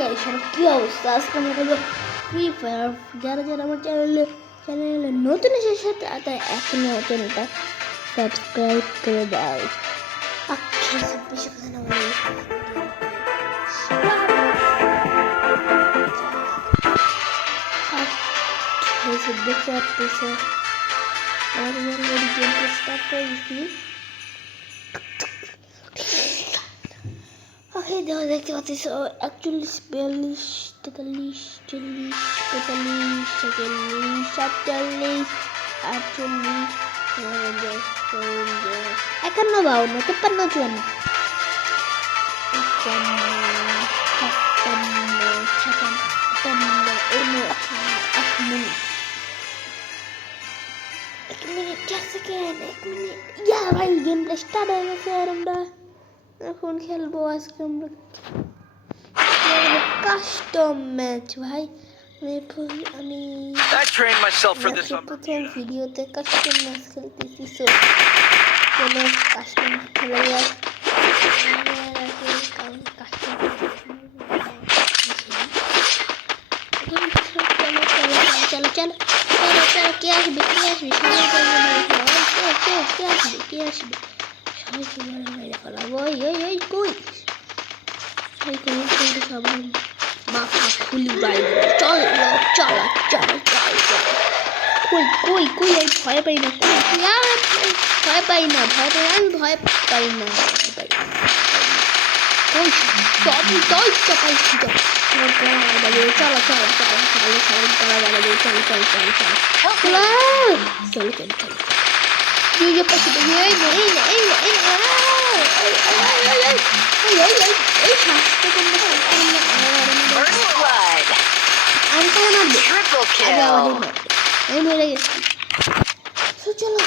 Guys কি অবস্থা আজকে আমরা খেলবো ফ্রি ফায়ার। যারা যারা আমার চ্যানেলে নতুন এসেছে তারা এখনো চ্যানেলটা সাবস্ক্রাইব করে দাও। বেশি কথা না বলে দেখতে পাচ্ছি আমাদের গেমটা স্টার্ট করে দিচ্ছি। ওকে দেখতে পাচ্ছি 41 42 43 40 45 46 47 48 51 52 53 54 1 মিনিট 4 সেকেন্ড 1 মিনিট ভাই গেমটা স্টার্ট হয়ে গেছে। আর আমরা এখন খেলবো আজকে আমরা কাস্টম ম্যাচ। ভাই আমি প্রথম ভিডিওতে কাস্টম ম্যাচ খেলতেছি, সো চলো কাস্টম খেলা যাক। চলো চলো চলো চলো কে আসবে সবাইকে মেরে ফেলাবো। ওই কই সবাই মাথা খুলি বাইরে। চল চলো চলো চল চল কই আমি ভয় পাই না, ভয় পাই না আমি ভয় পাই না কই সবই চল চল চলো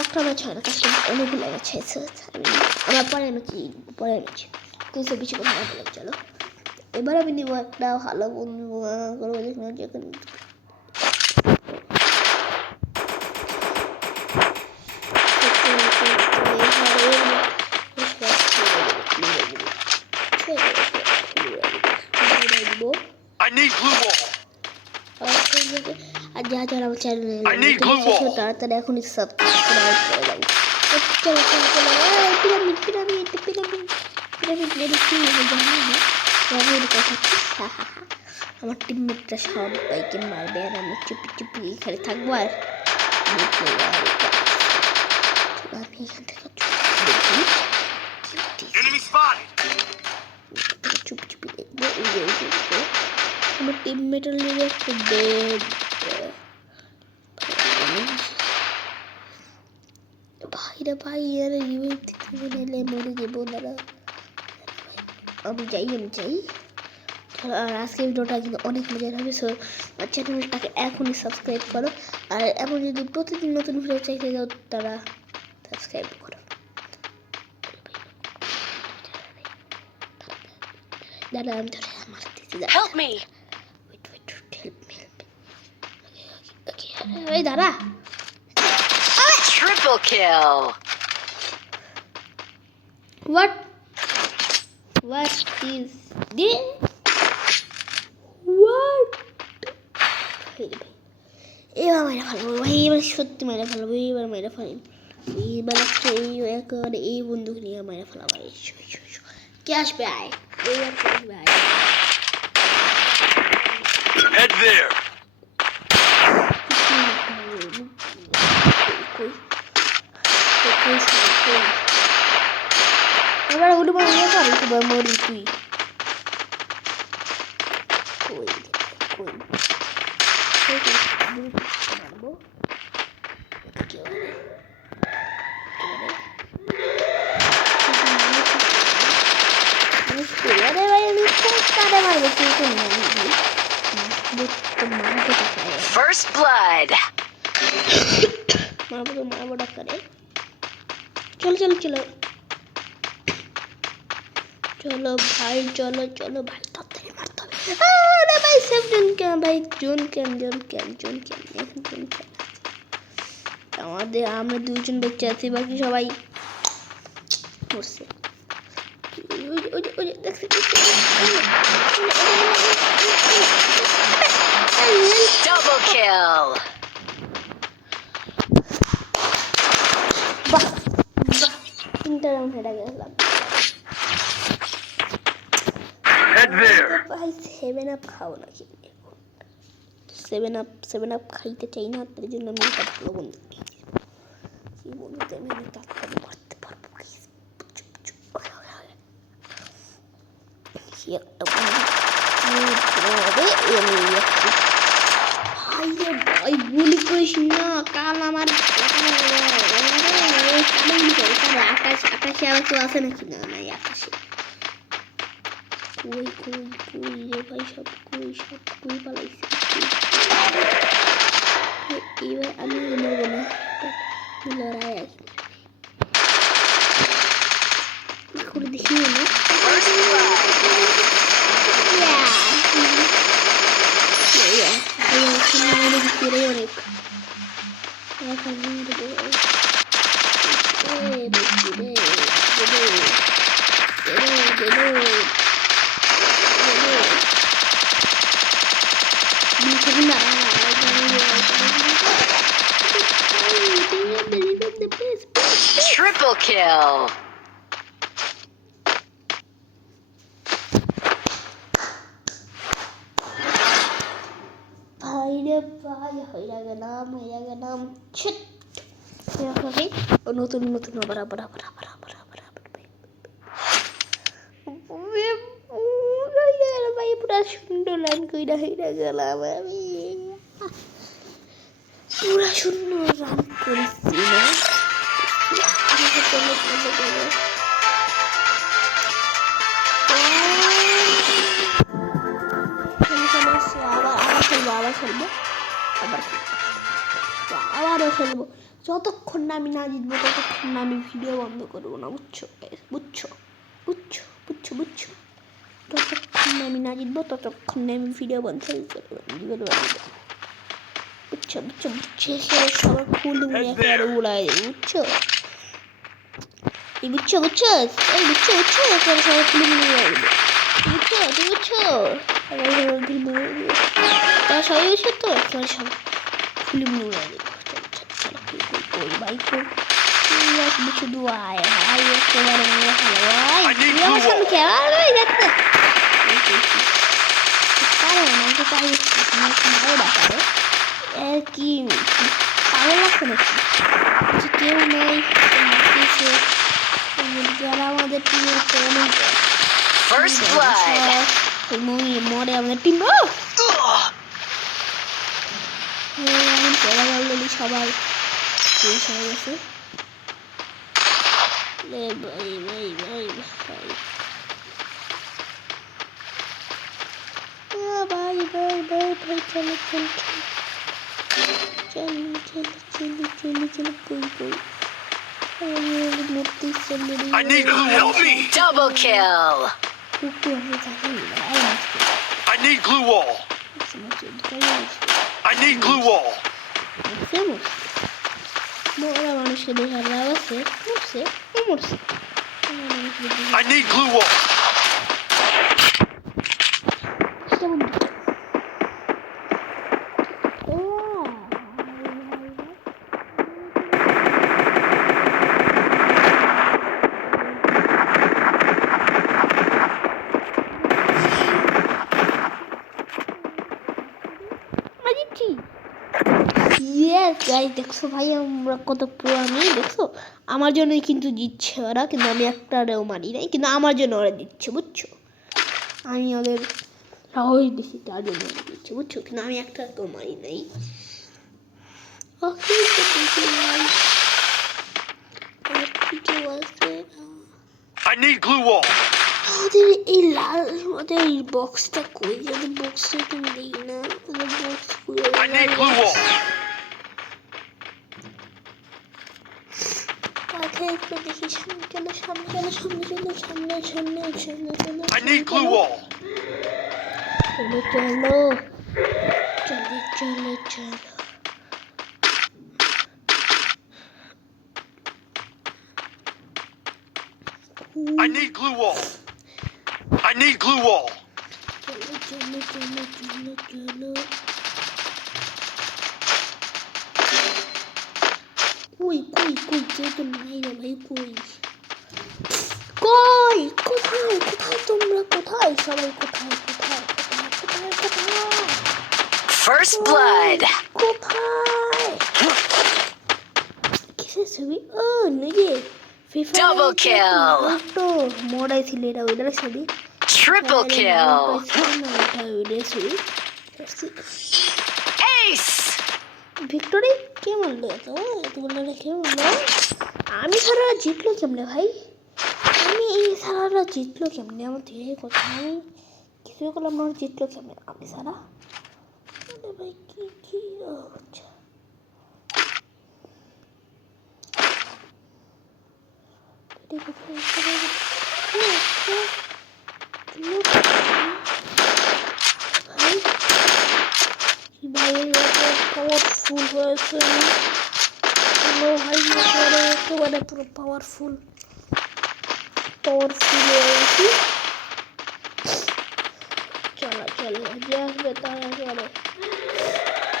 একটা ম্যাচ হয় না, কাস্টম অনেকগুলো ম্যাচ হয়েছে। আমার পরে ম্যাচ তুই বেশি কথা না বলে চলো এবার আমি নিব একটা ভালো বন্ধু করবো যেখানে আর যারা যারা আমার চ্যানেলে তাড়াতাড়ি এখনই সাবস্ক্রাইব করে দাও। চলো পিরামিড মেরেছি আমার টিমমেটরা সবাইকে মারবে আর আমি চুপি এখানে থাকবো। আর আমি এখান থেকে চুপি দেখবো। আমার টিমমেটের লেগে একটু ভাই আর ইউএফ থেকে মরে যাবো দাদা। আমি যাই চলো। আর আজকে ভিডিওটা কিন্তু অনেক মজার হবে, সো চ্যানেলটাকে এখনই সাবস্ক্রাইব করো। আর এমন যদি প্রতিদিন নতুন ভিডিও চাইতে যাও তারা সাবস্ক্রাইব করো। দাদা আমি ধরে মারতেছি এই দাদা triple kill. What is this? What? এবার মেরে ফেলবো ভাই, এবার সত্যি মেরে ফেলবো। এবার একেবারে এই বন্দুক নিয়ে মেরে ফেলাবো। কে আসবে আয় Head there. এবার ওগুলো মরি তুই মারবো First blood. মারবো ডাক্তারে। চলো ভাই তাড়াতাড়ি মারতে হবে। আরে ভাই সেভজন কেন ভাই জোন কেন আমরা দুজন বেঁচে আছি, বাকি সবাই মরছে। kill. বাহ তিনটা রাউন্ড হেরে গেলাম Head there. ভাই 7 আপ খাও নাকি 7 আপ খাইতে চাই না তার জন্য আমি এটা ভালো বন্ধু কি বন্ধুতে আমি তাড়াতাড়ি মারতে পারবো কি একটা ভাই গুলি করিস না কাল আমার আকাশে আবার কেউ আছে নাকি না নাই আকাশে কই রে ভাই সব কই পালাইছে এবার আমি মরবো না লড়াই করে দেখি না Triple kill. ভাই হইয়া গেলাম ছিট নতুন আবার ভাই পুরা সুন্দর লাইন কইরা হইয়া গেলাম আমি পুরা সুন্দর রান করেছি না আবারও খেলবো যতক্ষণ না আমি না জিতবো ততক্ষণ না আমি ভিডিও বন্ধ করবো না বুঝছো যতক্ষণ না আমি না জিতবো ততক্ষণ না আমি ভিডিও বন্ধ করবো বুঝছো সবার ফুল একেবারে উড়াই দেবো বুঝছো একেবারে সবার ফুল উড়াই দেবো বুঝছো সবাই বুঝছো তো একেবারে সব ফুল উড়াই দেবো ভাই শুধু আয় একেবারে কি পাগল লাগছে নাকি কেউ নেই যারা আমাদের টিমে First blood. মরে আমাদের টিম সবাই শেষ হয়ে গেছে ভাই চলো I need help me. Double kill. I need glue wall. I need glue wall. মানুষকে দেখা আছে মরছে I need glue wall. Guys দেখছো ভাই আমরা কত পুরানি দেখছো আমার জন্যই কিন্তু জিতছে ওরা কিন্তু আমি একটাও মারি নাই কিন্তু আমার জন্য ওরা জিতছে বুঝছো আমি ওদের সাহস দিচ্ছি তার জন্য জিতছে বুঝছো কিন্তু আমি একটাও মারি নাই I need glue wall. ওদের এই লাল ওদের এই বক্সটা কই ওদের বক্সটা তুমি দেখি না ওদের box I need glue wall. দেখি সামনে I need glue wall. চলো I need glue wall. I need glue wall. চলো কই কেউ তো নাই রে ভাই, কই কোথায় তোমরা, কোথায় সবাই, কোথায় First blood. কোথায় কিসের ছবি? ও নিজে Double kill. তো মোড়াই ছিল এটা ওইটার ছবি। Triple kill. ছবি Ace. ভিক্টোরি কে মারলো? এত বললো কে মারলো? আমি সারা জিতলো কেমনে ভাই? এই সারারা জিতলো কেমনে? আমার ধীরে কথা, আমি কিছুই করলাম না, জিতলো কেমনে আমি সারা? আরে ভাই কি আচ্ছা পাওয়ারফুল হয়েছে ভাই, একেবারে পুরো পাওয়ারফুল হয়েছি। চলো যে আসবে তার একেবারে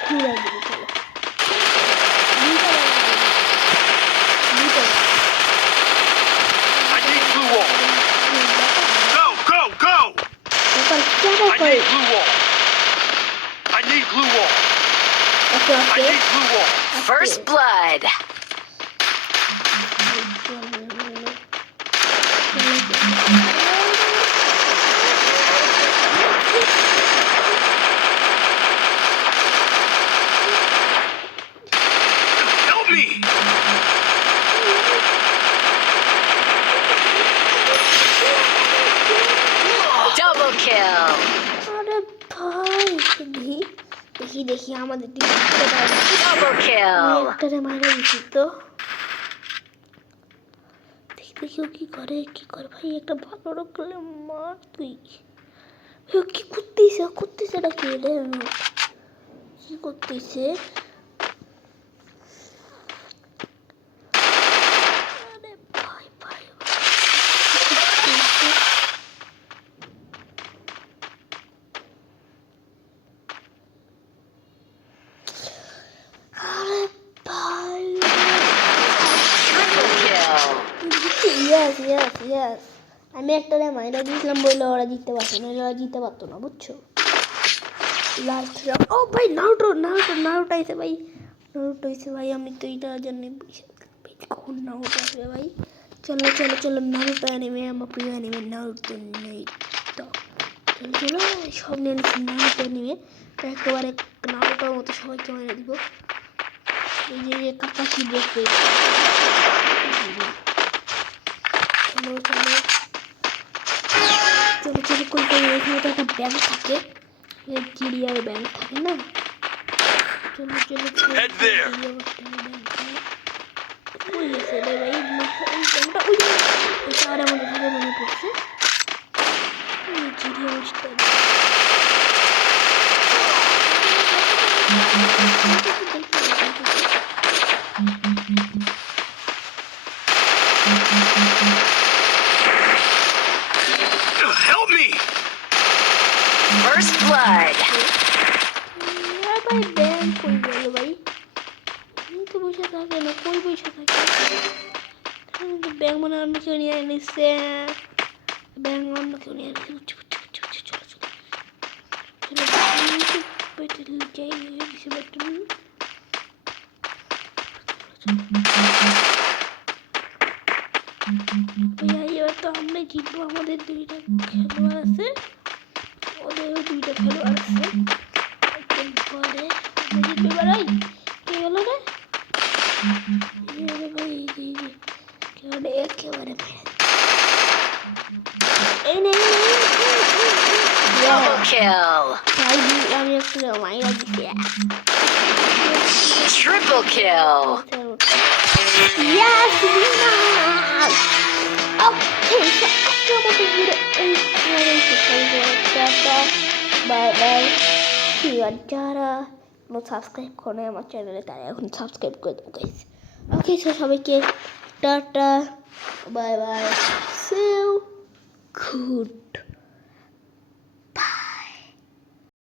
ঘুরে দিবে। চলো I need glue wall. Go. I need glue wall. Okay I need glue wall. First blood. Help me. Double kill. আরে ভাই দেখি আমাদের Double kill. একটারে মারা দিচ্ছি তো, দেখি ও কি করে ভাই, একটা ভালো রকম মার তুই। ও কি করতেছে এটা কি রে? কি করতেছে? আরে ভাই আরে ভাই Triple kill. Yes. আমি একটা মাইরা দিয়েছিলাম বলে ওরা জিততে পারতো না, ওরা জিততে পারতো না, বুঝছো? লাস্ট ও ভাই নারুটো আইছে ভাই, আমি তো এইটার জন্য কখন নারুটো আসবে ভাই। চলো নারুটো অ্যানিমে, আমার প্রিয় অ্যানিমে নারুটো নেই তো। চলো সব নিয়ে নিচ্ছি নারুটো অ্যানিমে, একেবারে নারুটোর মতো সবাইকে মাইরা দিব। এই যে কাকাশি বসবে। চলো কই এখানে তো একটা ব্যাংক থাকে, চিড়িয়ার ব্যাংক থাকে না? চলো Head there. ওই গেছে রে ভাই, ব্যাংকটা ওই আর আমাদের ভালো মনে পড়ছে চিড়িয়া Help me. First blood. ভাই ব্যাংক কই গেল ভাই? তো বসে থাকে না, কই বসে থাকে? ব্যাংক মনে অন্য কেউ নিয়ে নিচ্ছে, এবার তো আমরা জিতবো, আমাদের দুইটা খেলোয়াড় আছে, ওদেরও দুইটা খেলোয়াড় আছে, পরে জিতবে বেড়াই কে গেল রে? একেবারে Double kill. আমি একটু মাইরা দিচ্ছি। Triple kill. Yes, we won! Okay, so after what the video bye. See you Jara. No subscribe করে আমার চ্যানেলে, তারা এখন সাবস্ক্রাইব করে দেবো গাইস। ওকে, সো সবাইকে tata, bye, see you, good.